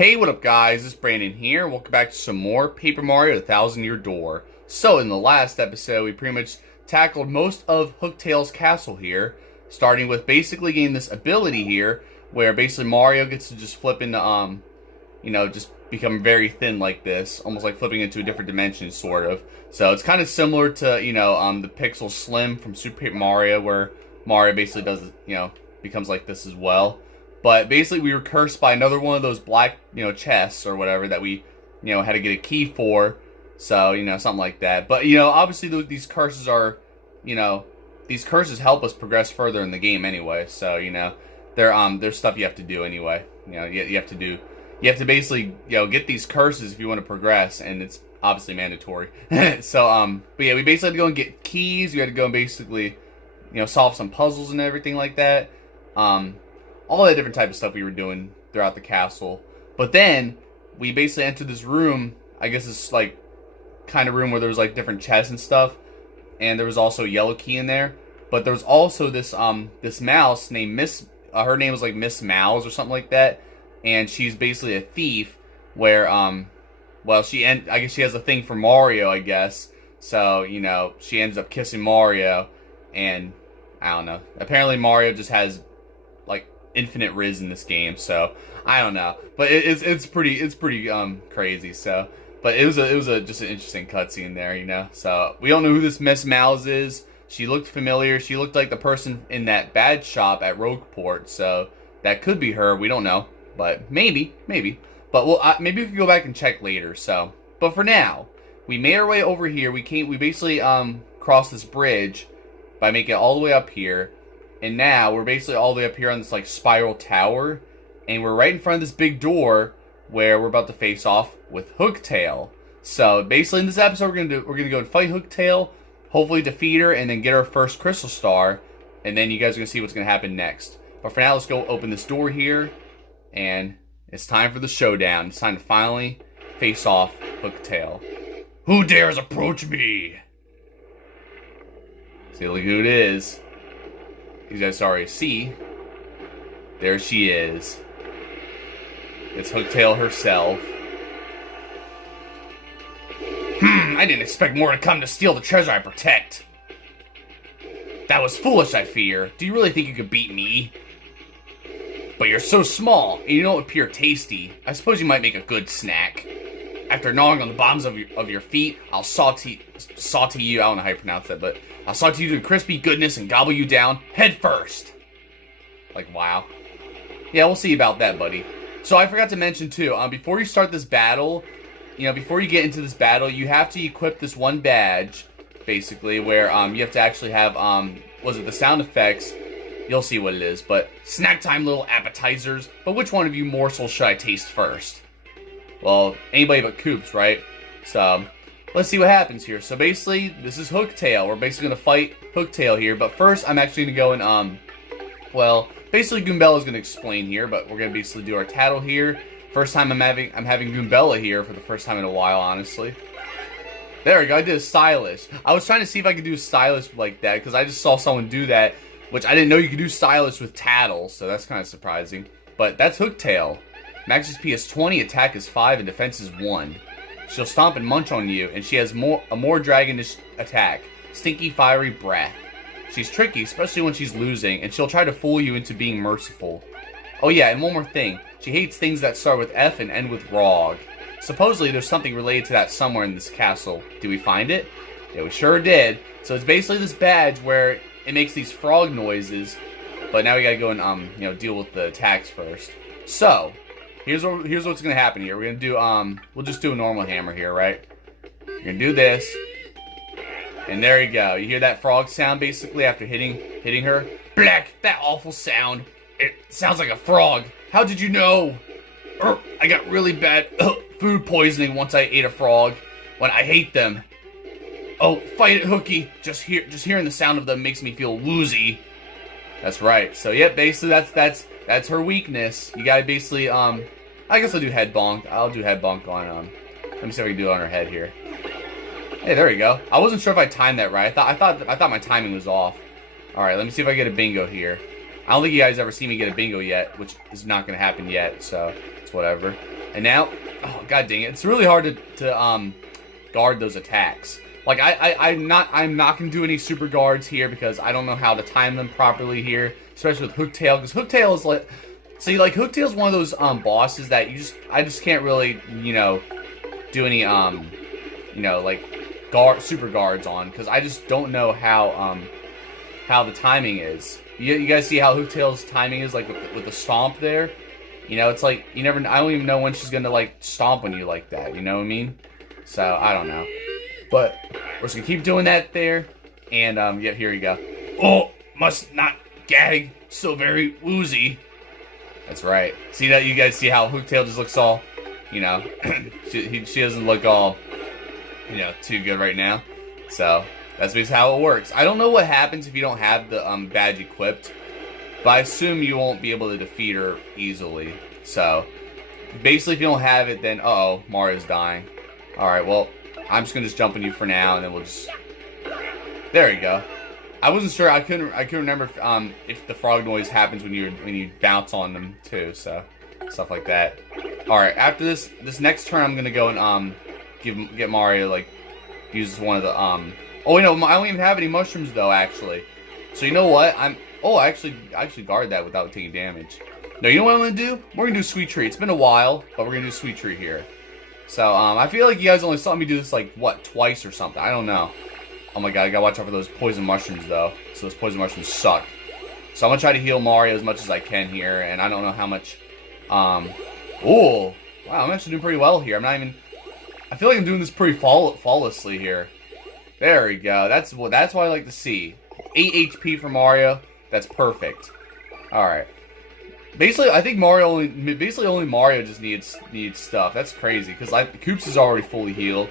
Hey, what up guys, it's Brandon here. Welcome back to some more Paper Mario The Thousand Year Door. So in the last episode, we pretty much tackled most of Hooktail's castle here, starting with basically getting this ability here, where basically Mario gets to just flip into, just become very thin like this, almost like flipping into a different dimension, sort of. So it's kind of similar to, the Pixel Slim from Super Paper Mario, where Mario basically does, becomes like this as well. But basically, we were cursed by another one of those black, chests or whatever that we, had to get a key for. So, something like that. But, obviously these curses are, these curses help us progress further in the game anyway. So, there's stuff you have to do anyway. You have to basically, get these curses if you want to progress, and it's obviously mandatory. So, but yeah, we basically had to go and get keys. We had to go and basically, solve some puzzles and everything like that. All that different type of stuff we were doing throughout the castle. But then, we basically entered this room, I guess it's like, kind of room where there was like different chests and stuff. And there was also a yellow key in there. But there was also this, this mouse named Miss, her name was like Miss Mouse or something like that. And she's basically a thief where, well, I guess she has a thing for Mario, I guess. So, she ends up kissing Mario. And, I don't know. Apparently Mario just has, like, infinite Riz in this game, so I don't know, but it's pretty crazy. So, but it was just an interesting cutscene there, So we don't know who this Miss Mouse is. She looked familiar. She looked like the person in that bad shop at Rougeport, so that could be her. We don't know, but maybe. But maybe we could go back and check later. So, but for now, we made our way over here. We basically crossed this bridge by making it all the way up here. And now, we're basically all the way up here on this, like, spiral tower. And we're right in front of this big door where we're about to face off with Hooktail. So, basically, in this episode, we're gonna go and fight Hooktail, hopefully defeat her, and then get our first Crystal Star. And then you guys are gonna see what's gonna happen next. But for now, let's go open this door here. And it's time for the showdown. It's time to finally face off Hooktail. Who dares approach me? See, look who it is. You guys already see. There she is. It's Hooktail herself. I didn't expect more to come to steal the treasure I protect. That was foolish, I fear. Do you really think you could beat me? But you're so small, and you don't appear tasty. I suppose you might make a good snack. After gnawing on the bottoms of your feet, I'll saute you. I don't know how you pronounce that, but I'll saute you to crispy goodness and gobble you down head first. Like, wow. Yeah, we'll see about that, buddy. So I forgot to mention too, before you start this battle, before you get into this battle, you have to equip this one badge, basically, where you have to actually have the sound effects. You'll see what it is, but snack time little appetizers. But which one of you morsels should I taste first? Well, anybody but Koops, right? So, let's see what happens here. So basically, this is Hooktail. We're basically going to fight Hooktail here. But first, I'm actually going to go and, basically Goombella's going to explain here. But we're going to basically do our tattle here. First time I'm having Goombella here for the first time in a while, honestly. There we go. I did a stylish. I was trying to see if I could do a stylish like that, because I just saw someone do that, which I didn't know you could do stylish with tattle. So that's kind of surprising. But that's Hooktail. Max XP is 20, attack is 5, and defense is 1. She'll stomp and munch on you, and she has a more dragonish attack. Stinky, fiery breath. She's tricky, especially when she's losing, and she'll try to fool you into being merciful. Oh yeah, and one more thing. She hates things that start with F and end with ROG. Supposedly, there's something related to that somewhere in this castle. Did we find it? Yeah, we sure did. So it's basically this badge where it makes these frog noises, but now we gotta go and, deal with the attacks first. So, here's what's gonna happen here. We're gonna do we'll just do a normal hammer here, right? We're gonna do this, and there you go. You hear that frog sound basically after hitting her. Black, that awful sound. It sounds like a frog. How did you know? I got really bad food poisoning once I ate a frog. When I hate them. Oh, fight it, Hooky. Just hearing the sound of them makes me feel woozy. That's right. So yeah, basically that's her weakness. You gotta basically, I guess I'll do head bonk. I'll do head bonk on, let me see if I can do it on her head here. Hey, there we go. I wasn't sure if I timed that right. I thought my timing was off. Alright, let me see if I get a bingo here. I don't think you guys ever seen me get a bingo yet, which is not gonna happen yet, so it's whatever. And now, oh god dang it, it's really hard to guard those attacks. Like I'm not gonna do any super guards here because I don't know how to time them properly here, especially with Hooktail, because Hooktail is like, see, like Hooktail's one of those bosses that I just can't really, you know, do any you know, like super guards on, because I just don't know how the timing is. You guys see how Hooktail's timing is, like with the stomp there? You know, it's like I don't even know when she's gonna like stomp on you like that, you know what I mean? So I don't know. But we're just gonna keep doing that there, and yeah, here you go. Oh, must not gag so very woozy. That's right. See that? You guys see how Hooktail just looks all, you know, she doesn't look all, you know, too good right now. So that's basically how it works. I don't know what happens if you don't have the badge equipped, but I assume you won't be able to defeat her easily. So basically, if you don't have it, then uh-oh, Mario's dying. All right, well, I'm just gonna jump on you for now, and then we'll just. There you go. I wasn't sure. I couldn't remember if the frog noise happens when you bounce on them too. So stuff like that. All right. After this next turn, I'm gonna go and get Mario, like, use one of the Oh wait, no, I don't even have any mushrooms though, actually. So you know what? I actually guard that without taking damage. No, you know what I'm gonna do? We're gonna do Sweet Tree. It's been a while, but we're gonna do Sweet Tree here. So, I feel like you guys only saw me do this, like, what, twice or something? I don't know. Oh my god, I gotta watch out for those poison mushrooms, though. So those poison mushrooms suck. So I'm gonna try to heal Mario as much as I can here, and I don't know how much, Ooh! Wow, I'm actually doing pretty well here. I feel like I'm doing this pretty flawlessly here. There we go. That's what I like to see. 8 HP for Mario. That's perfect. Alright. Basically, I think only Mario just needs stuff. That's crazy, because Koops is already fully healed,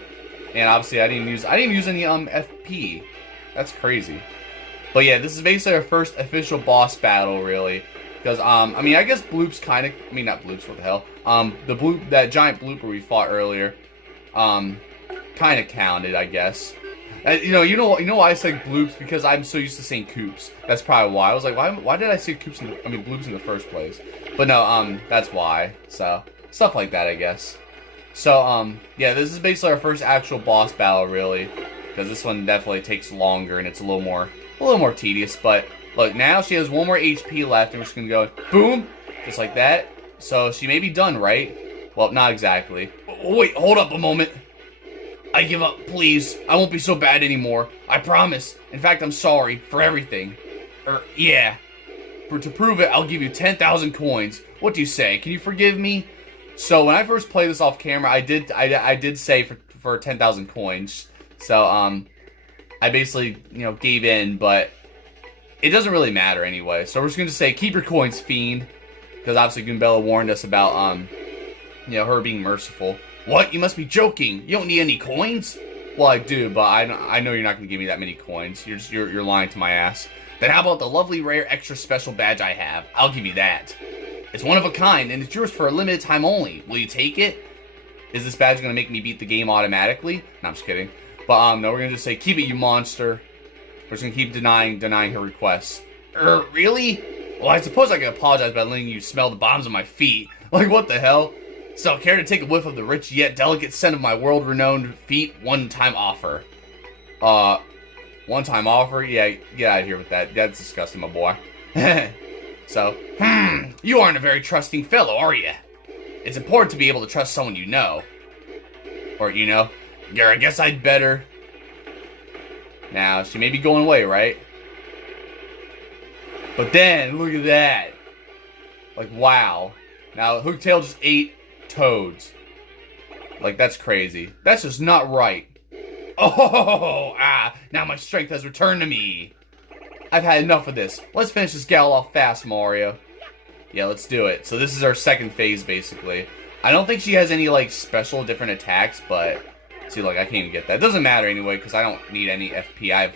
and obviously I didn't use any FP. That's crazy. But yeah, this is basically our first official boss battle, really, because I mean, I guess Bloop's kind of, I mean, not Bloop's, what the hell? That giant Blooper we fought earlier, kind of counted, I guess. You know why I said Bloops? Because I'm so used to saying Koops. That's probably why. I was like, why did I say Koops Bloops in the first place? But no, that's why. So, stuff like that, I guess. So, yeah, this is basically our first actual boss battle, really. Because this one definitely takes longer, and it's a little more tedious. But, look, now she has 1 more HP left, and we're just gonna go, boom! Just like that. So, she may be done, right? Well, not exactly. Oh, wait, hold up a moment. I give up, please. I won't be so bad anymore. I promise. In fact, I'm sorry for everything. Yeah. To prove it, I'll give you 10,000 coins. What do you say? Can you forgive me? So, when I first played this off camera, I did say for 10,000 coins. So, I basically, you know, gave in, but it doesn't really matter anyway. So, we're just going to say, keep your coins, fiend. Because obviously, Goombella warned us about, you know, her being merciful. What? You must be joking. You don't need any coins? Well, I do, but I know you're not going to give me that many coins. You're lying to my ass. Then how about the lovely, rare, extra special badge I have? I'll give you that. It's one of a kind, and it's yours for a limited time only. Will you take it? Is this badge going to make me beat the game automatically? No, I'm just kidding. But, no, we're going to just say, keep it, you monster. We're just going to keep denying her requests. Really? Well, I suppose I could apologize by letting you smell the bombs on my feet. Like, what the hell? So, care to take a whiff of the rich yet delicate scent of my world-renowned feet? One-time offer. One-time offer? Yeah, get out of here with that. That's disgusting, my boy. So, you aren't a very trusting fellow, are you? It's important to be able to trust someone you know. Or, you know, yeah, I guess I'd better. Now, she may be going away, right? But then, look at that. Like, wow. Now, Hooktail just ate toads. Like, that's crazy. That's just not right. Oh, now my strength has returned to me. I've had enough of this. Let's finish this gal off fast, Mario. Yeah, let's do it. So this is our second phase, basically. I don't think she has any, like, special different attacks, but... See, look, I can't even get that. It doesn't matter anyway, because I don't need any FP. I have,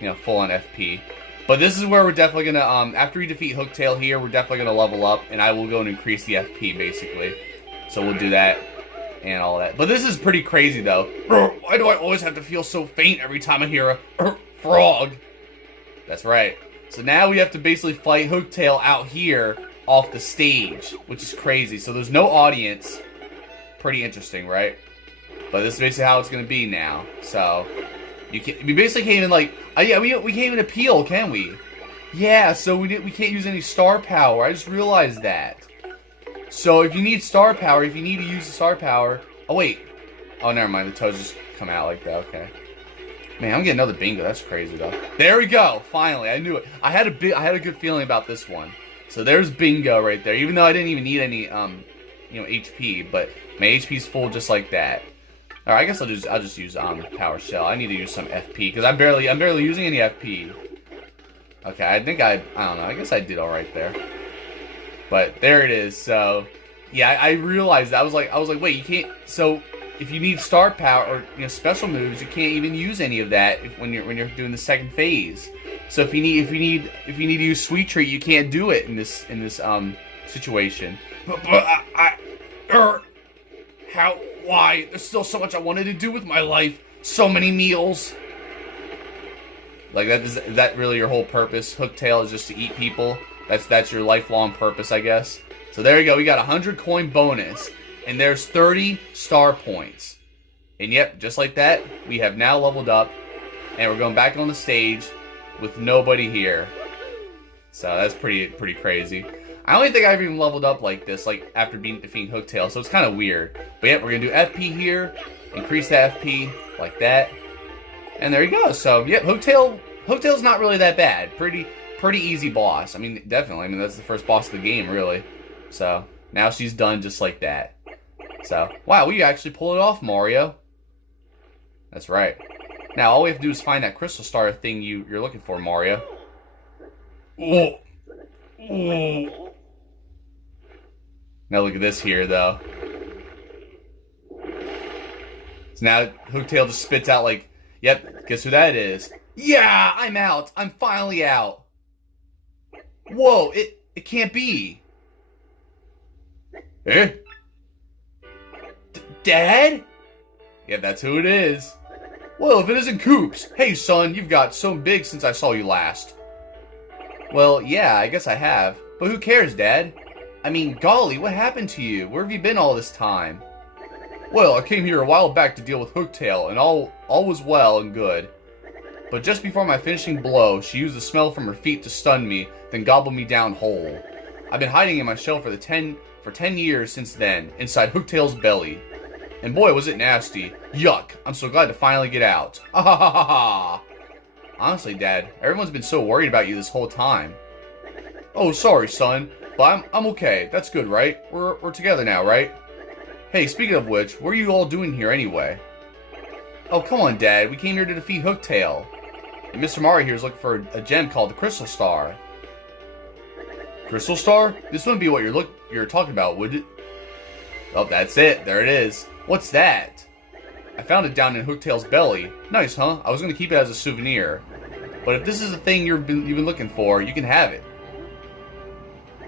you know, full on FP. But this is where we're definitely gonna, after we defeat Hooktail here, we're definitely gonna level up, and I will go and increase the FP, basically. So we'll do that, and all that. But this is pretty crazy, though. Why do I always have to feel so faint every time I hear a frog? That's right. So now we have to basically fight Hooktail out here off the stage, which is crazy. So there's no audience. pretty interesting, right? But this is basically how it's gonna be now. So we basically can't even like, yeah, we can't even appeal, can we? Yeah, so we can't use any star power. I just realized that. So if you need star power, if you need to use the star power, oh wait, oh never mind, the toads just come out like that. Okay. Man, I'm getting another bingo. That's crazy though. There we go. Finally, I knew it. I had a good feeling about this one. So there's bingo right there. Even though I didn't even need any HP, but my HP's full just like that. All right, I guess I'll just use power shell. I need to use some FP because I'm barely using any FP. Okay, I think I don't know. I guess I did all right there. But there it is. So yeah, I realized that. I was like, wait, you can't. So if you need star power or special moves, you can't even use any of that when you're doing the second phase. So if you need to use Sweet Treat, you can't do it in this situation. But how? Why? There's still so much I wanted to do with my life. So many meals. Like is that really your whole purpose? Hooktail is just to eat people. That's your lifelong purpose, I guess. So there you go. We got 100 coin bonus, and there's 30 star points. And yep, just like that, we have now leveled up, and we're going back on the stage with nobody here. So that's pretty crazy. I don't think I've even leveled up like this, like after defeating Hooktail, so it's kind of weird. But yep, we're gonna do FP here, increase the FP like that, and there you go. So yep, Hooktail's not really that bad. Pretty easy boss. I mean, definitely. I mean, that's the first boss of the game, really. So now she's done just like that. So wow, we actually pulled it off, Mario. That's right. Now all we have to do is find that crystal star thing you're looking for, Mario. Oh. Oh. Now look at this here, though. So now Hooktail just spits out like, yep, guess who that is? Yeah, I'm out. I'm finally out. Whoa, it can't be. Eh? Dad? Yeah, that's who it is. Well, if it isn't Koops. Hey, son, you've got so big since I saw you last. Well, yeah, I guess I have. But who cares, Dad? I mean, golly, what happened to you? Where have you been all this time? Well, I came here a while back to deal with Hooktail, and all was well and good. But just before my finishing blow, she used the smell from her feet to stun me, then gobble me down whole. I've been hiding in my shell for 10 years since then, inside Hooktail's belly. And boy, was it nasty. Yuck, I'm so glad to finally get out. Ah ha ha ha ha. Honestly, Dad, everyone's been so worried about you this whole time. Oh, sorry, son. But I'm okay. That's good, right? We're together now, right? Hey, speaking of which, what are you all doing here anyway? Oh, come on, Dad. We came here to defeat Hooktail. And Mr. Mario here is looking for a gem called the Crystal Star. Crystal Star? This wouldn't be what you're talking about, would it? Oh, that's it. There it is. What's that? I found it down in Hooktail's belly. Nice, huh? I was going to keep it as a souvenir. But if this is the thing you've been looking for, you can have it.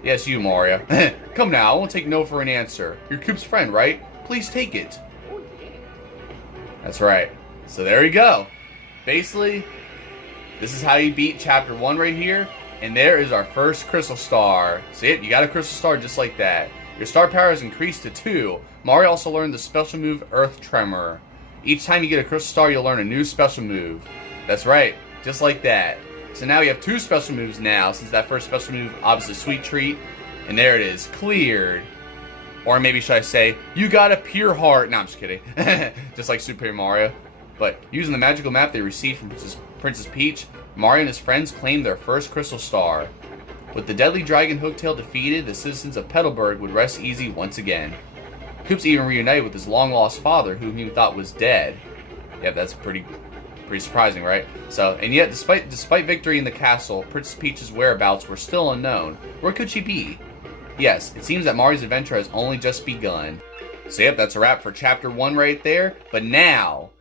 Yes, you, Mario. Come now, I won't take no for an answer. You're Koops' friend, right? Please take it. That's right. So there you go. Basically, this is how you beat Chapter 1 right here. And there is our first Crystal Star. See it? You got a Crystal Star just like that. Your star power is increased to 2. Mario also learned the special move Earth Tremor. Each time you get a Crystal Star, you'll learn a new special move. That's right. Just like that. So now we have 2 special moves now, since that first special move, obviously Sweet Treat. And there it is, cleared. Or maybe should I say, you got a pure heart. No, I'm just kidding. Just like Super Mario. But using the magical map they received from Princess Peach, Mario and his friends claimed their first Crystal Star. With the deadly dragon Hooktail defeated, the citizens of Petalburg would rest easy once again. Koops even reunited with his long-lost father, whom he thought was dead. Yeah, that's pretty surprising, right? So, and yet, despite victory in the castle, Princess Peach's whereabouts were still unknown. Where could she be? Yes, it seems that Mario's adventure has only just begun. So yep, that's a wrap for Chapter 1 right there. But now,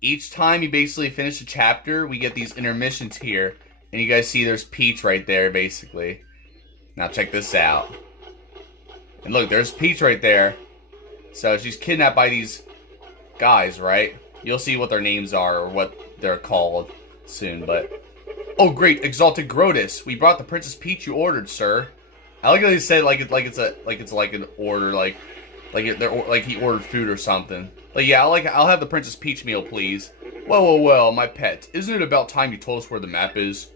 each time you basically finish a chapter, we get these intermissions here. And you guys see there's Peach right there, basically. Now check this out. And look, there's Peach right there. So she's kidnapped by these guys, right? You'll see what their names are or what they're called soon, but... Oh, great, Exalted Grotus. We brought the Princess Peach you ordered, sir. I like how they said like it's an order, like Like he ordered food or something. Like, yeah, I'll have the Princess Peach meal, please. Well, my pet. Isn't it about time you told us where the map is?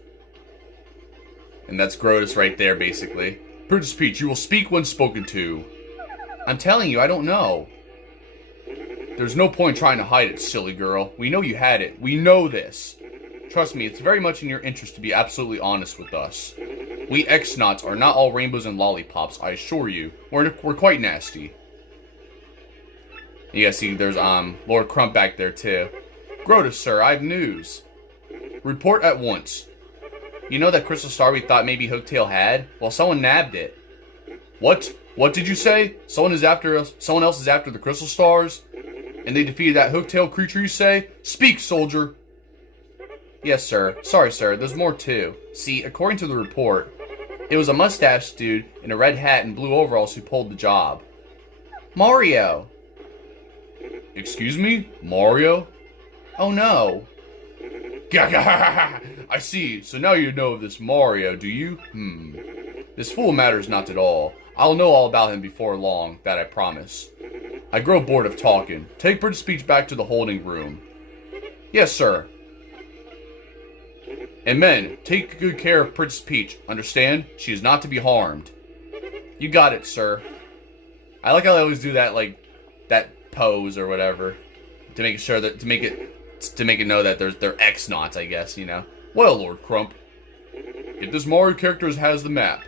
And that's Grotus right there, basically. Princess Peach, you will speak when spoken to. I'm telling you, I don't know. There's no point trying to hide it, silly girl. We know you had it. We know this. Trust me, it's very much in your interest to be absolutely honest with us. We X-Nauts are not all rainbows and lollipops, I assure you. We're quite nasty. You guys see, there's Lord Crump back there too. Grotus, sir, I have news. Report at once. You know that crystal star we thought maybe Hooktail had? Well, someone nabbed it. What? What did you say? Someone else is after the crystal stars? And they defeated that Hooktail creature, you say? Speak, soldier! Yes, sir. Sorry, sir. There's more, too. See, according to the report, it was a mustached dude in a red hat and blue overalls who pulled the job. Mario! Excuse me? Mario? Oh, no. I see. So now you know of this Mario, do you? This fool matters not at all. I'll know all about him before long, that I promise. I grow bored of talking. Take Princess Peach back to the holding room. Yes, sir. And men, take good care of Princess Peach. Understand? She is not to be harmed. You got it, sir. I like how they always do that, like, that pose or whatever. To make sure that, to make it know that they're X-Nauts, I guess, you know. Well, Lord Crump, if this Mario character has the map,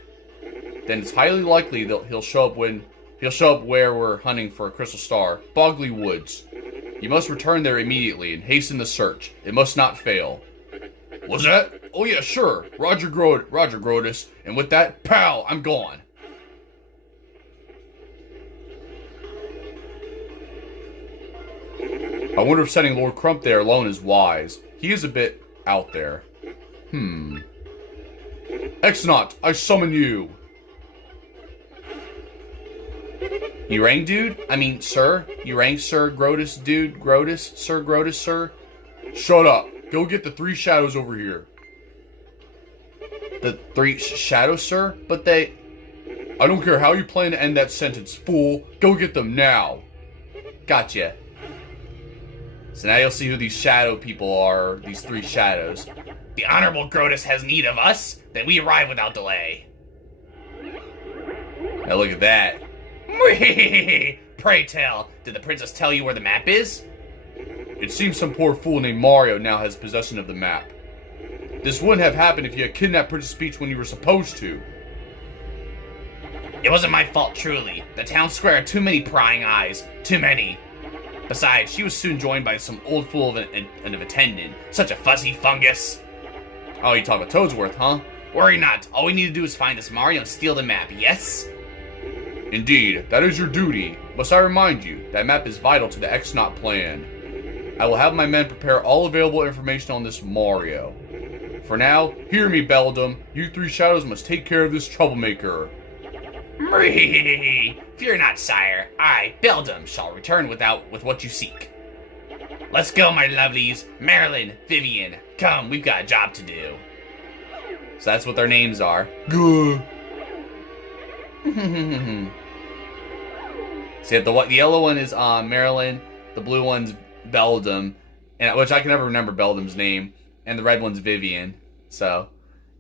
then it's highly likely that he'll show up where we're hunting for a crystal star, Bogley Woods. You must return there immediately and hasten the search. It must not fail. Was that? Oh yeah, sure. Roger Grotus. And with that, pow, I'm gone. I wonder if sending Lord Crump there alone is wise. He is a bit out there. X-Naut, I summon you. You rang, dude? I mean, sir? You rang, Sir Grotus, dude? Grotus? Sir Grotus, sir? Shut up. Go get the 3 shadows over here. The 3 shadows, sir? But they... I don't care how you plan to end that sentence, fool. Go get them now. Gotcha. So now you'll see who these shadow people are, these 3 shadows. The Honorable Grotus has need of us, then we arrive without delay. Now look at that. Pray tell, did the princess tell you where the map is? It seems some poor fool named Mario now has possession of the map. This wouldn't have happened if you had kidnapped Princess Peach when you were supposed to. It wasn't my fault, truly. The town square had too many prying eyes. Too many. Besides, she was soon joined by some old fool of an attendant. Such a fuzzy fungus. Oh, you talk about Toadsworth, huh? Worry not. All we need to do is find this Mario and steal the map, yes? Indeed, that is your duty. Must I remind you, that map is vital to the X-Naut plan. I will have my men prepare all available information on this Mario. For now, hear me, Beldum. You 3 shadows must take care of this troublemaker. Fear not, sire. I, Beldum, shall return with what you seek. Let's go, my lovelies. Marilyn, Vivian, come, we've got a job to do. So that's what their names are. Good. See, the yellow one is Marilyn, the blue one's Beldum, and which I can never remember Beldum's name, and the red one's Vivian. So,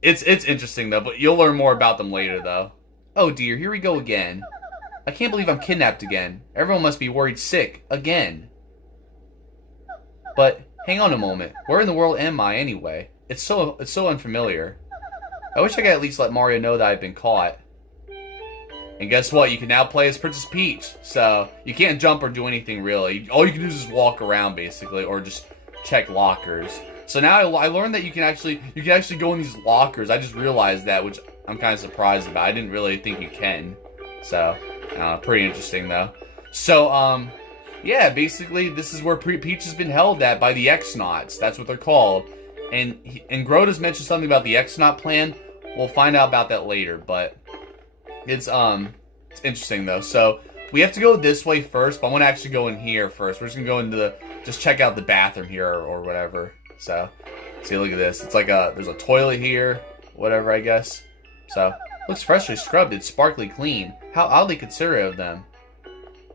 it's interesting though, but you'll learn more about them later though. Oh dear, here we go again. I can't believe I'm kidnapped again. Everyone must be worried sick again. But hang on a moment. Where in the world am I anyway? It's so unfamiliar. I wish I could at least let Mario know that I've been caught. And guess what? You can now play as Princess Peach. So, you can't jump or do anything really. All you can do is just walk around basically, or just check lockers. So now I learned that you can actually go in these lockers. I just realized that, which I'm kind of surprised about. I didn't really think you can. So, pretty interesting though. So, yeah, basically this is where Peach has been held at by the X-Nauts. That's what they're called. And Grotus mentioned something about the X-Naut plan. We'll find out about that later, but it's interesting though. So we have to go this way first, but I want to actually go in here first. We're just gonna go into just check out the bathroom here or whatever. So, see, look at this. It's like there's a toilet here, whatever, I guess. So, looks freshly scrubbed. It's sparkly clean. How oddly considerate of them.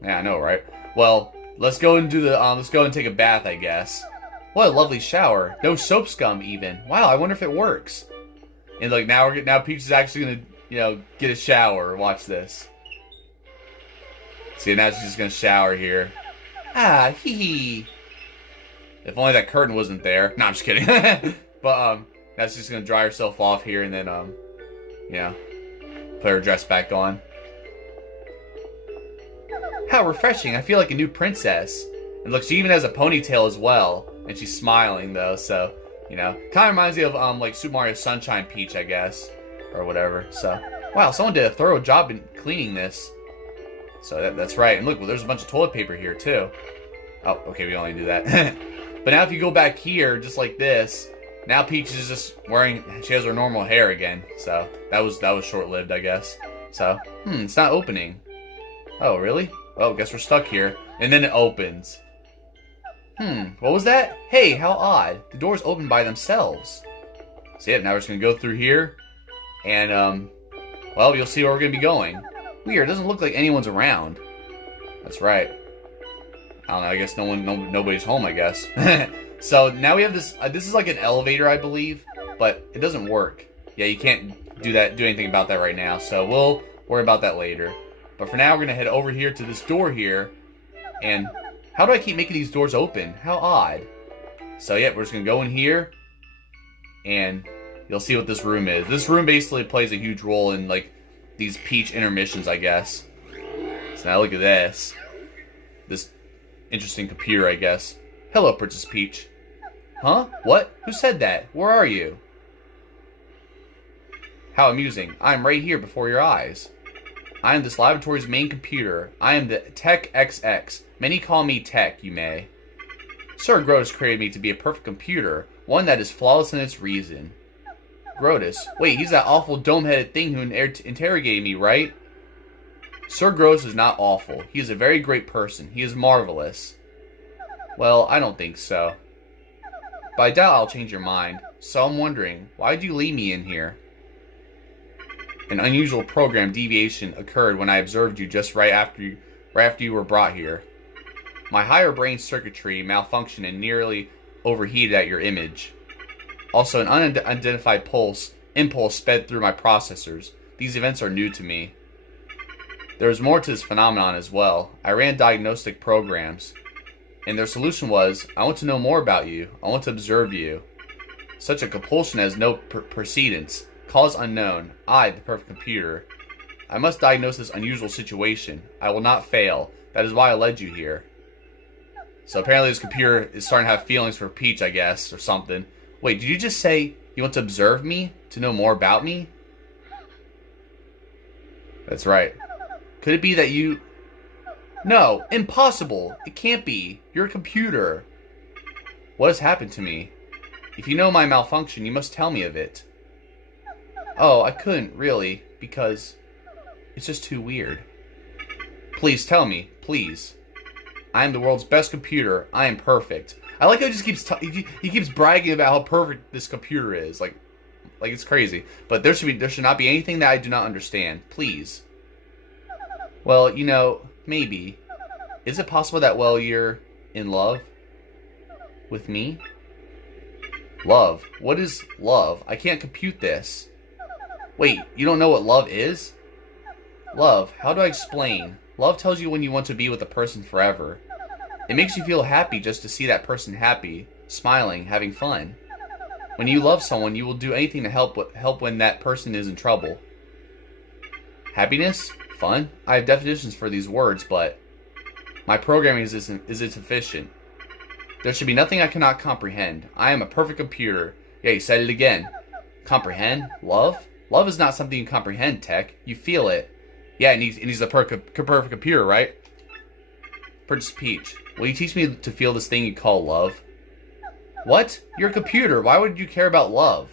Yeah, I know, right? Well, let's go and do the let's go and take a bath, I guess. What a lovely shower. No soap scum even. Wow, I wonder if it works. And like now Peach is actually gonna, you know, get a shower. Watch this. See, now she's just gonna shower here. Ah, hee hee. If only that curtain wasn't there. No, I'm just kidding. But now she's just gonna dry herself off here and then you know, put her dress back on. How refreshing. I feel like a new princess. And look, she even has a ponytail as well. And she's smiling, though, so, you know. Kind of reminds me of, like, Super Mario Sunshine Peach, I guess. Or whatever, so. Wow, someone did a thorough job in cleaning this. So that's right. And look, well, there's a bunch of toilet paper here, too. Oh, okay, we only do that. But now if you go back here, just like this, now Peach is just wearing, she has her normal hair again. So, that was short-lived, I guess. So, it's not opening. Oh, really? Oh, guess we're stuck here. And then it opens. What was that? Hey, how odd. The doors open by themselves. So yeah, now we're just going to go through here. And, well, you'll see where we're going to be going. Weird, it doesn't look like anyone's around. That's right. I don't know, I guess nobody's home, I guess. So now we have this, this is like an elevator, I believe. But it doesn't work. Yeah, you can't do anything about that right now. So we'll worry about that later. But for now, we're going to head over here to this door here. And how do I keep making these doors open? How odd. So, yeah, we're just going to go in here. And you'll see what this room is. This room basically plays a huge role in, like, these Peach intermissions, I guess. So now look at this. This interesting computer, I guess. Hello, Princess Peach. Huh? What? Who said that? Where are you? How amusing. I'm right here before your eyes. I am this laboratory's main computer. I am the Tech XX. Many call me Tech, you may. Sir Grotus created me to be a perfect computer, one that is flawless in its reason. Grotus. Wait, he's that awful dome-headed thing who interrogated me, right? Sir Grotus is not awful. He is a very great person. He is marvelous. Well, I don't think so. But I doubt I'll change your mind. So I'm wondering, why did you leave me in here? An unusual program deviation occurred when I observed you just right after you were brought here. My higher brain circuitry malfunctioned and nearly overheated at your image. Also, an unidentified impulse sped through my processors. These events are new to me. There is more to this phenomenon as well. I ran diagnostic programs, and their solution was, I want to know more about you. I want to observe you. Such a compulsion has no precedence. Cause unknown. I, the perfect computer. I must diagnose this unusual situation. I will not fail. That is why I led you here. So apparently this computer is starting to have feelings for Peach, I guess, or something. Wait, did you just say you want to observe me? To know more about me? That's right. Could it be that you... No, impossible. It can't be. You're a computer. What has happened to me? If you know my malfunction, you must tell me of it. Oh, I couldn't, really, because it's just too weird. Please tell me, please. I am the world's best computer. I am perfect. I like how he just keeps he keeps bragging about how perfect this computer is. Like it's crazy. But there should not be anything that I do not understand. Please. Well, you know, maybe. Is it possible that, well, you're in love with me? Love? What is love? I can't compute this. Wait, you don't know what love is? Love, how do I explain? Love tells you when you want to be with a person forever. It makes you feel happy just to see that person happy, smiling, having fun. When you love someone, you will do anything to help when that person is in trouble. Happiness? Fun? I have definitions for these words, but my programming is insufficient. There should be nothing I cannot comprehend. I am a perfect computer. Yeah, you said it again. Comprehend? Love? Love is not something you comprehend, Tech. You feel it. Yeah, and he's the perfect computer, right? Princess Peach, will you teach me to feel this thing you call love? What? You're a computer. Why would you care about love?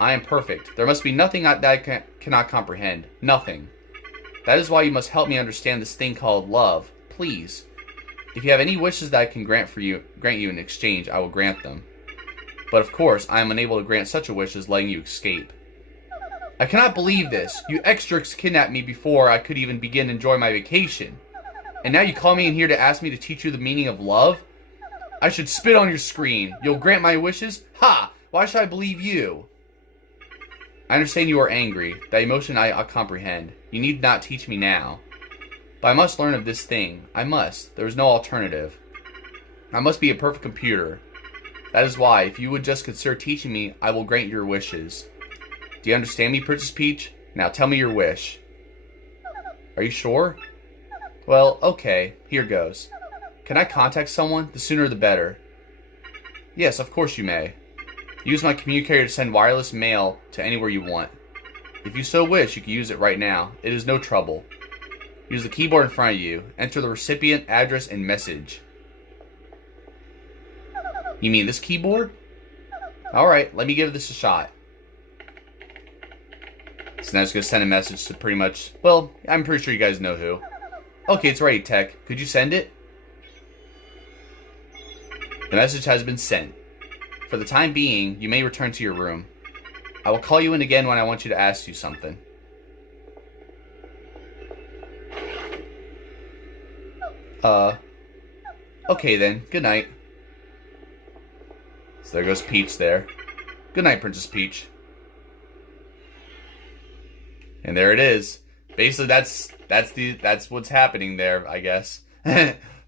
I am perfect. There must be nothing that I cannot comprehend. Nothing. That is why you must help me understand this thing called love. Please. If you have any wishes that I can grant you in exchange, I will grant them. But of course, I am unable to grant such a wish as letting you escape. I cannot believe this. You extras kidnapped me before I could even begin to enjoy my vacation. And now you call me in here to ask me to teach you the meaning of love? I should spit on your screen. You'll grant my wishes? Ha! Why should I believe you? I understand you are angry. That emotion I comprehend. You need not teach me now. But I must learn of this thing. I must. There is no alternative. I must be a perfect computer. That is why, if you would just consider teaching me, I will grant your wishes. Do you understand me, Princess Peach? Now tell me your wish. Are you sure? Well, okay. Here goes. Can I contact someone? The sooner the better. Yes, of course you may. Use my communicator to send wireless mail to anywhere you want. If you so wish, you can use it right now. It is no trouble. Use the keyboard in front of you. Enter the recipient, address, and message. You mean this keyboard? Alright, let me give this a shot. So now it's going to send a message to pretty much... Well, I'm pretty sure you guys know who. Okay, it's ready, Tech. Could you send it? The message has been sent. For the time being, you may return to your room. I will call you in again when I want you to ask you something. Okay then. Good night. So there goes Peach there. Good night, Princess Peach. And there it is. Basically, that's what's happening there, I guess.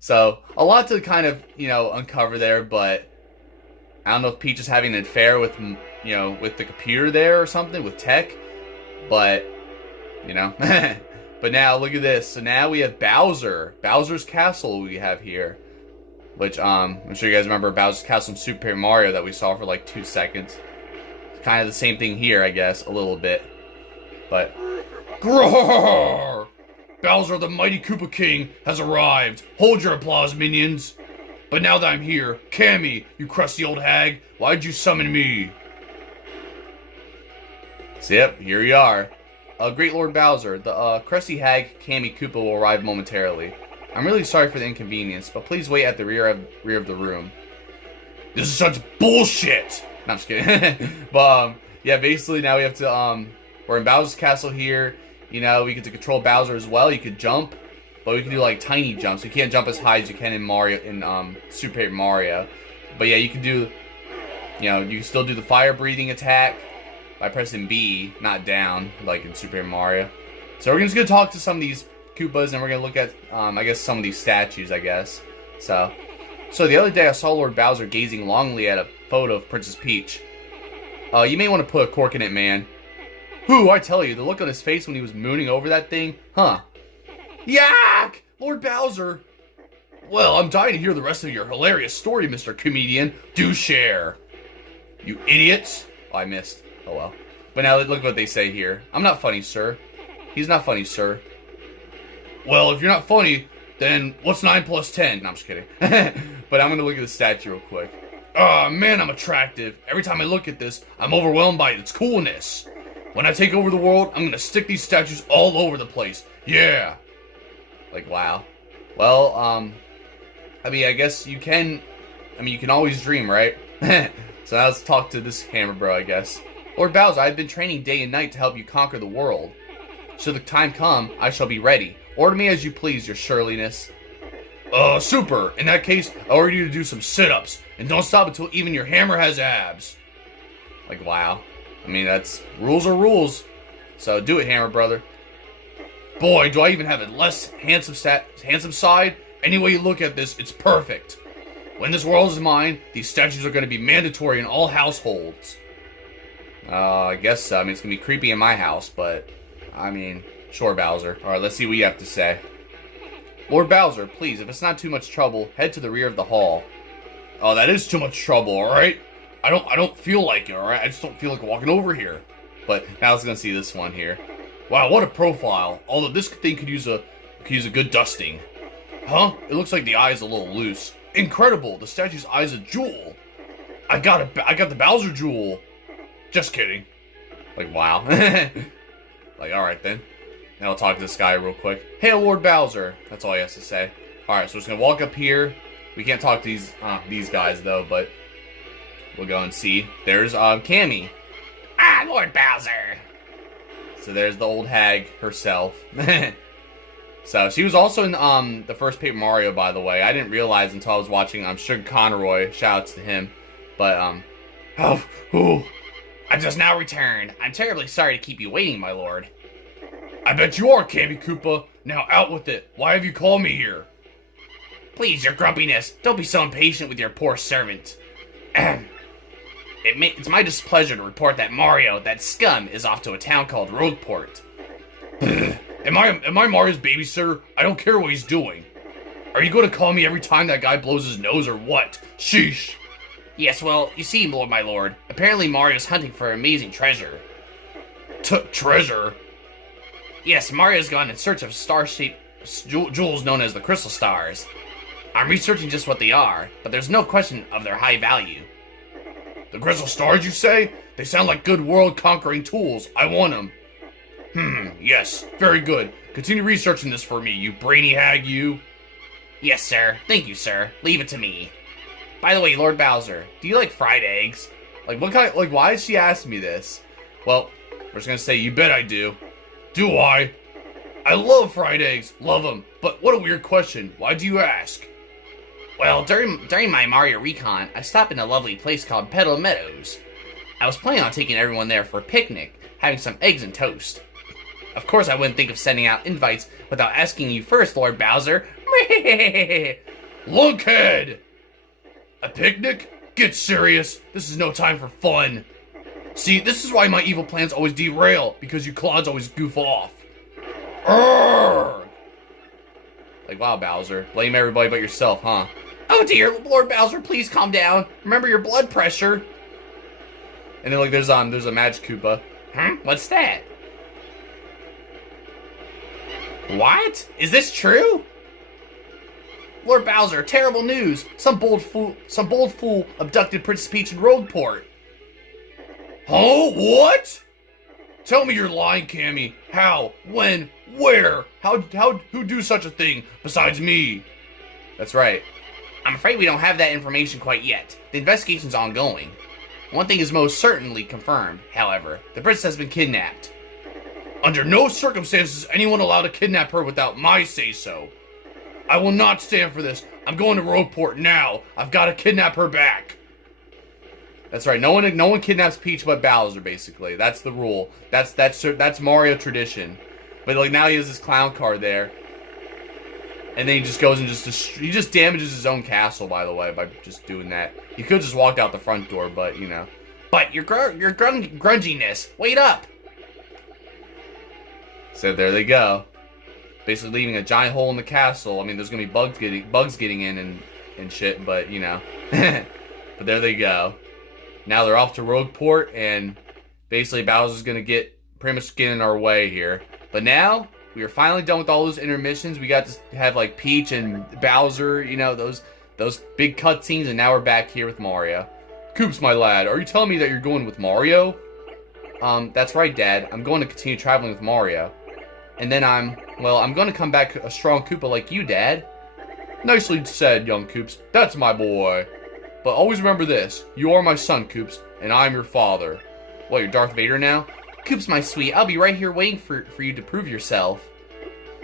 So, a lot to kind of, uncover there, but I don't know if Peach is having an affair with, with the computer there or something, with tech, but, But now, look at this. So now we have Bowser. Bowser's Castle we have here. Which, I'm sure you guys remember Bowser's Castle in Super Paper Mario that we saw for like 2 seconds. It's kind of the same thing here, I guess, a little bit. But, Grrrr! Bowser the mighty Koopa King has arrived. Hold your applause, minions. But now that I'm here, Cammy, you crusty old hag, why'd you summon me? So, yep, here we are. Great Lord Bowser, the crusty hag Cammy Koopa will arrive momentarily. I'm really sorry for the inconvenience, but please wait at the rear of the room. This is such bullshit! No, I'm just kidding. But, yeah, basically now we have to, we're in Bowser's Castle here. We get to control Bowser as well. You could jump, but we can do, like, tiny jumps. You can't jump as high as you can in Super Paper Mario. But, yeah, you can do, you can still do the fire-breathing attack by pressing B, not down, like in Super Paper Mario. So we're just going to talk to some of these Koopas, and we're going to look at, I guess, some of these statues, I guess. So the other day I saw Lord Bowser gazing longingly at a photo of Princess Peach. You may want to put a cork in it, man. Whew, I tell you, the look on his face when he was mooning over that thing, huh? Yak! Lord Bowser! Well, I'm dying to hear the rest of your hilarious story, Mr. Comedian. Do share. You idiots! Oh, I missed. Oh well. But now look what they say here. I'm not funny, sir. He's not funny, sir. Well, if you're not funny, then what's 9 plus 10? No, I'm just kidding. But I'm gonna look at the statue real quick. Oh, man, I'm attractive. Every time I look at this, I'm overwhelmed by its coolness. When I take over the world, I'm gonna stick these statues all over the place. Yeah! Like, wow. Well, I guess you can... you can always dream, right? So now let's talk to this hammer bro, I guess. Lord Bowser, I've been training day and night to help you conquer the world. Should the time come, I shall be ready. Order me as you please, your surliness. Super! In that case, I order you to do some sit-ups. And don't stop until even your hammer has abs. Like, wow. That's... rules are rules. So, do it, hammer brother. Boy, do I even have a less handsome side. Any way you look at this, it's perfect. When this world is mine, these statues are going to be mandatory in all households. I guess so. It's going to be creepy in my house, but... sure, Bowser. Alright, let's see what you have to say. Lord Bowser, please, if it's not too much trouble, head to the rear of the hall. Oh, that is too much trouble, alright? I don't feel like it, alright? I just don't feel like walking over here. But now let's gonna see this one here. Wow, what a profile. Although this thing could use a good dusting. Huh? It looks like the eye is a little loose. Incredible! The statue's eye is a jewel. I got the Bowser jewel. Just kidding. Like, wow. Like, alright then. Now I'll talk to this guy real quick. Hey, Lord Bowser. That's all he has to say. Alright, so we're just gonna walk up here. We can't talk to these guys though, but we'll go and see. There's Cammy. Ah, Lord Bowser. So there's the old hag herself. So she was also in the first Paper Mario, by the way. I didn't realize until I was watching Sugar Conroy. Shoutouts to him. But I just now returned. I'm terribly sorry to keep you waiting, my lord. I bet you are, Kammy Koopa. Now out with it. Why have you called me here? Please, your grumpiness. Don't be so impatient with your poor servant. It's my displeasure to report that Mario, that scum, is off to a town called Rougeport. Am I Mario's babysitter? I don't care what he's doing. Are you going to call me every time that guy blows his nose or what? Sheesh. Yes, well, you see, my lord, apparently Mario's hunting for amazing treasure. Treasure? Yes, Mario's gone in search of star-shaped jewels known as the Crystal Stars. I'm researching just what they are, but there's no question of their high value. The Crystal Stars, you say? They sound like good world-conquering tools. I want them. Yes, very good. Continue researching this for me, you brainy hag, you. Yes, sir. Thank you, sir. Leave it to me. By the way, Lord Bowser, do you like fried eggs? Why is she asking me this? Well, we're just gonna say, you bet I do. Do I? I love fried eggs. Love them. But what a weird question. Why do you ask? Well, during my Mario Recon, I stopped in a lovely place called Petal Meadows. I was planning on taking everyone there for a picnic, having some eggs and toast. Of course, I wouldn't think of sending out invites without asking you first, Lord Bowser. Lunkhead! A picnic? Get serious. This is no time for fun. See, this is why my evil plans always derail, because you clowns always goof off. Urgh! Like, wow, Bowser. Blame everybody but yourself, huh? Oh dear, Lord Bowser, please calm down. Remember your blood pressure. And then, there's a Magic Koopa. What's that? What? Is this true? Lord Bowser, terrible news. Some bold fool abducted Princess Peach in Rougeport. Oh, what? Tell me you're lying, Kammy. How? When? Where? Who do such a thing besides me? That's right. I'm afraid we don't have that information quite yet. The investigation's ongoing. One thing is most certainly confirmed, however. The princess has been kidnapped. Under no circumstances is anyone allowed to kidnap her without my say-so. I will not stand for this. I'm going to Rougeport now. I've got to kidnap her back. That's right. No one kidnaps Peach but Bowser, basically. That's the rule. That's Mario tradition. But now he has this clown car there. And then he just goes and he just damages his own castle, by the way, by just doing that. He could just walked out the front door, but you know. But your grunginess, wait up. So there they go. Basically leaving a giant hole in the castle. I mean, there's gonna be bugs getting in and shit, but you know. But there they go. Now they're off to Rougeport, and basically Bowser's gonna pretty much get in our way here. But now we are finally done with all those intermissions. We got to have Peach and Bowser, you know, those big cutscenes, and now we're back here with Mario. Koops, my lad, are you telling me that you're going with Mario? That's right, Dad. I'm going to continue traveling with Mario. And then I'm going to come back a strong Koopa like you, Dad. Nicely said, young Koops. That's my boy. But always remember this. You are my son, Koops, and I'm your father. What, you're Darth Vader now? Koops, my sweet, I'll be right here waiting for you to prove yourself.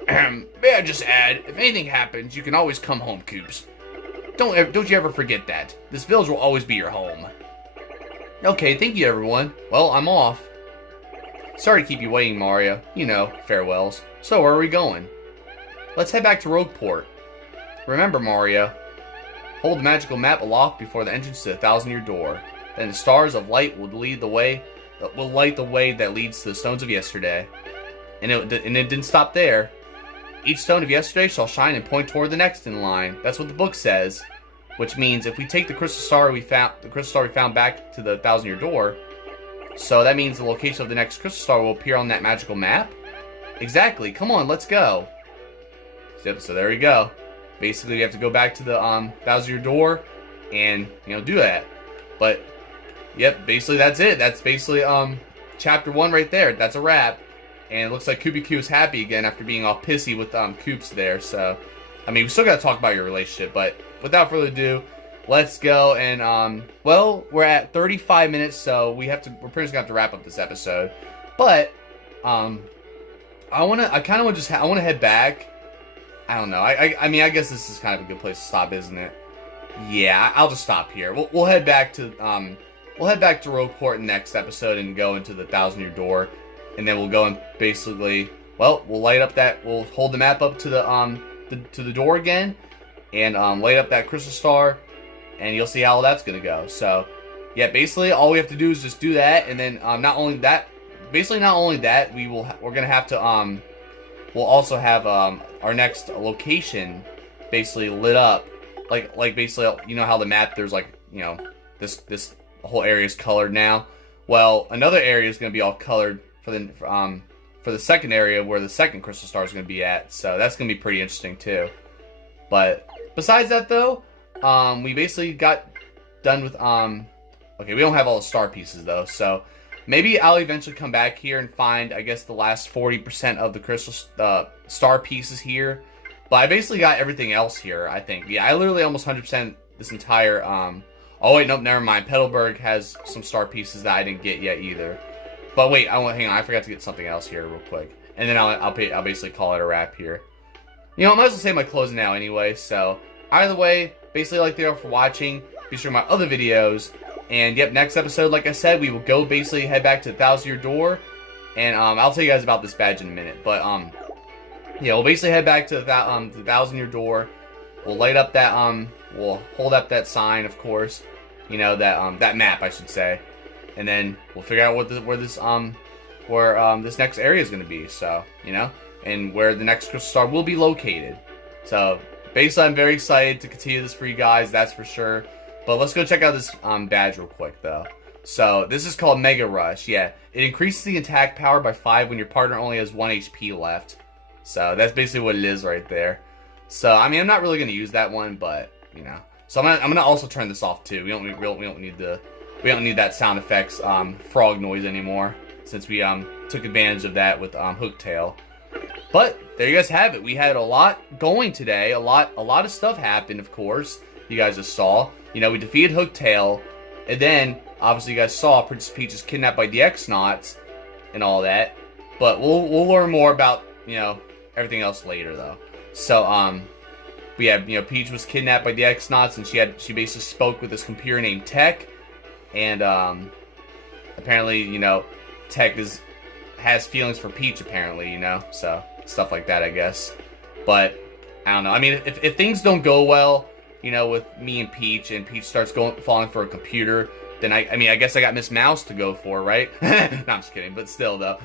May I just add, if anything happens, you can always come home, Koops. Don't you ever forget that. This village will always be your home. Okay, thank you, everyone. Well, I'm off. Sorry to keep you waiting, Mario. You know, farewells. So, where are we going? Let's head back to Rougeport. Remember, Mario, hold the magical map aloft before the entrance to the 1,000-year door. Then the stars of light will light the way that leads to the stones of yesterday. And it didn't stop there. Each stone of yesterday shall shine and point toward the next in line. That's what the book says. Which means if we take the crystal star we found back to the 1,000-year door, so that means the location of the next crystal star will appear on that magical map? Exactly. Come on, let's go. So there we go. Basically, we have to go back to the 1,000-year door and, you know, do that. But, yep, basically that's it. That's basically chapter 1 right there. That's a wrap. And it looks like Koopa Q is happy again after being all pissy with Koops there. So, I mean, we still got to talk about your relationship. But without further ado, let's go. And, well, we're at 35 minutes, so we're pretty much going to have to wrap up this episode. But, I want to head back I don't know. I mean, I guess this is kind of a good place to stop, isn't it? Yeah, I'll just stop here. We'll head back to Rougeport next episode and go into the 1,000-Year Door, and then we'll go and basically, well, we'll hold the map up to the door again, and light up that crystal star, and you'll see how that's gonna go. So, yeah, basically all we have to do is just do that, and then not only that, we're gonna have to we'll also have our next location basically lit up, like basically, you know how the map, there's like, you know, this whole area is colored now. Well, another area is going to be all colored for the second area where the second crystal star is going to be at. So that's going to be pretty interesting too. But besides that though, we basically got done with okay, we don't have all the star pieces though, so maybe I'll eventually come back here and find, I guess, the last 40% of the crystal star pieces here. But I basically got everything else here, I think. Yeah, I literally almost 100% this entire oh wait, nope, never mind. Petalburg has some star pieces that I didn't get yet either. But wait, hang on, I forgot to get something else here real quick, and then I'll basically call it a wrap here. You know, I might as well say my closing now anyway. So either way, basically, like thank you all for watching. Be sure to my other videos, and yep, next episode, like I said, we will go basically head back to the 1,000-Year Door, and I'll tell you guys about this badge in a minute. But yeah, we'll basically head back to the 1,000-Year Door. We'll light up that we'll hold up that sign, of course. You know, that map, I should say, and then we'll figure out where this next area is going to be. So, you know, and where the next crystal star will be located. So basically, I'm very excited to continue this for you guys. That's for sure. But let's go check out this badge real quick though. So this is called Mega Rush. Yeah, it increases the attack power by 5 when your partner only has 1 HP left. So that's basically what it is right there. So I mean, I'm not really going to use that one, but you know. So I'm gonna also turn this off too. We don't need that sound effects frog noise anymore, since we took advantage of that with Hooktail. But there you guys have it. We had a lot going today. A lot of stuff happened, of course. You guys just saw. You know, we defeated Hooktail, and then obviously you guys saw Princess Peach is kidnapped by the X-Nauts and all that. But we'll learn more about, you know, everything else later though. So but yeah, you know, Peach was kidnapped by the X-Nauts, and she basically spoke with this computer named Tech, and apparently, you know, Tech has feelings for Peach, apparently, you know, so stuff like that, I guess. But I don't know. I mean, if things don't go well, you know, with me and Peach starts falling for a computer, then I mean, I guess I got Miss Mouse to go for, right? No, I'm just kidding, but still though,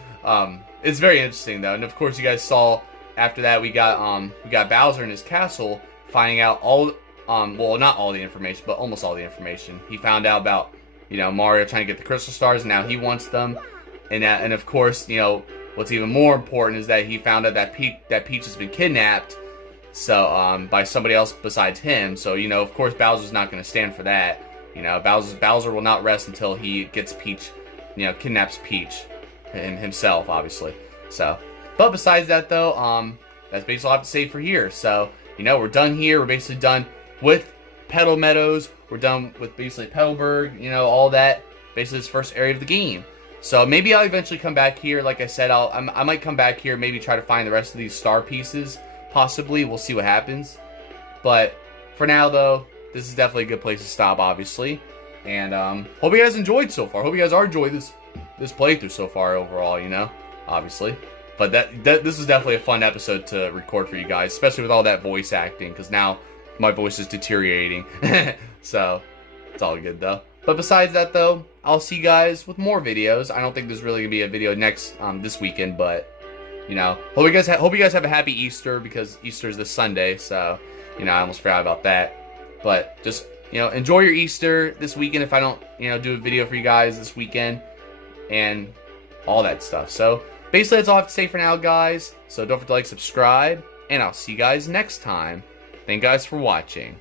it's very interesting though, and of course you guys saw. After that, we got Bowser in his castle, finding out all, well, not all the information, but almost all the information. He found out about, you know, Mario trying to get the crystal stars, and now he wants them, and of course, you know, what's even more important is that he found out that Peach has been kidnapped, so by somebody else besides him. So you know, of course, Bowser's not going to stand for that. You know, Bowser will not rest until he gets Peach, you know, kidnaps Peach himself, obviously. So. But besides that, though, that's basically all I have to say for here. So, you know, we're done here. We're basically done with Petal Meadows. We're done with basically Petalburg, you know, all that. Basically, this first area of the game. So maybe I'll eventually come back here. Like I said, I might come back here, maybe try to find the rest of these star pieces. Possibly. We'll see what happens. But for now, though, this is definitely a good place to stop, obviously. And hope you guys enjoyed so far. Hope you guys are enjoying this playthrough so far overall, you know, obviously. But this is definitely a fun episode to record for you guys, especially with all that voice acting, because now my voice is deteriorating. So, it's all good, though. But besides that, though, I'll see you guys with more videos. I don't think there's really going to be a video this weekend, but, you know, hope you guys have a happy Easter, because Easter is this Sunday, so, you know, I almost forgot about that. But just, you know, enjoy your Easter this weekend if I don't, you know, do a video for you guys this weekend, and all that stuff. So, basically, that's all I have to say for now, guys. So don't forget to like, subscribe, and I'll see you guys next time. Thank you guys for watching.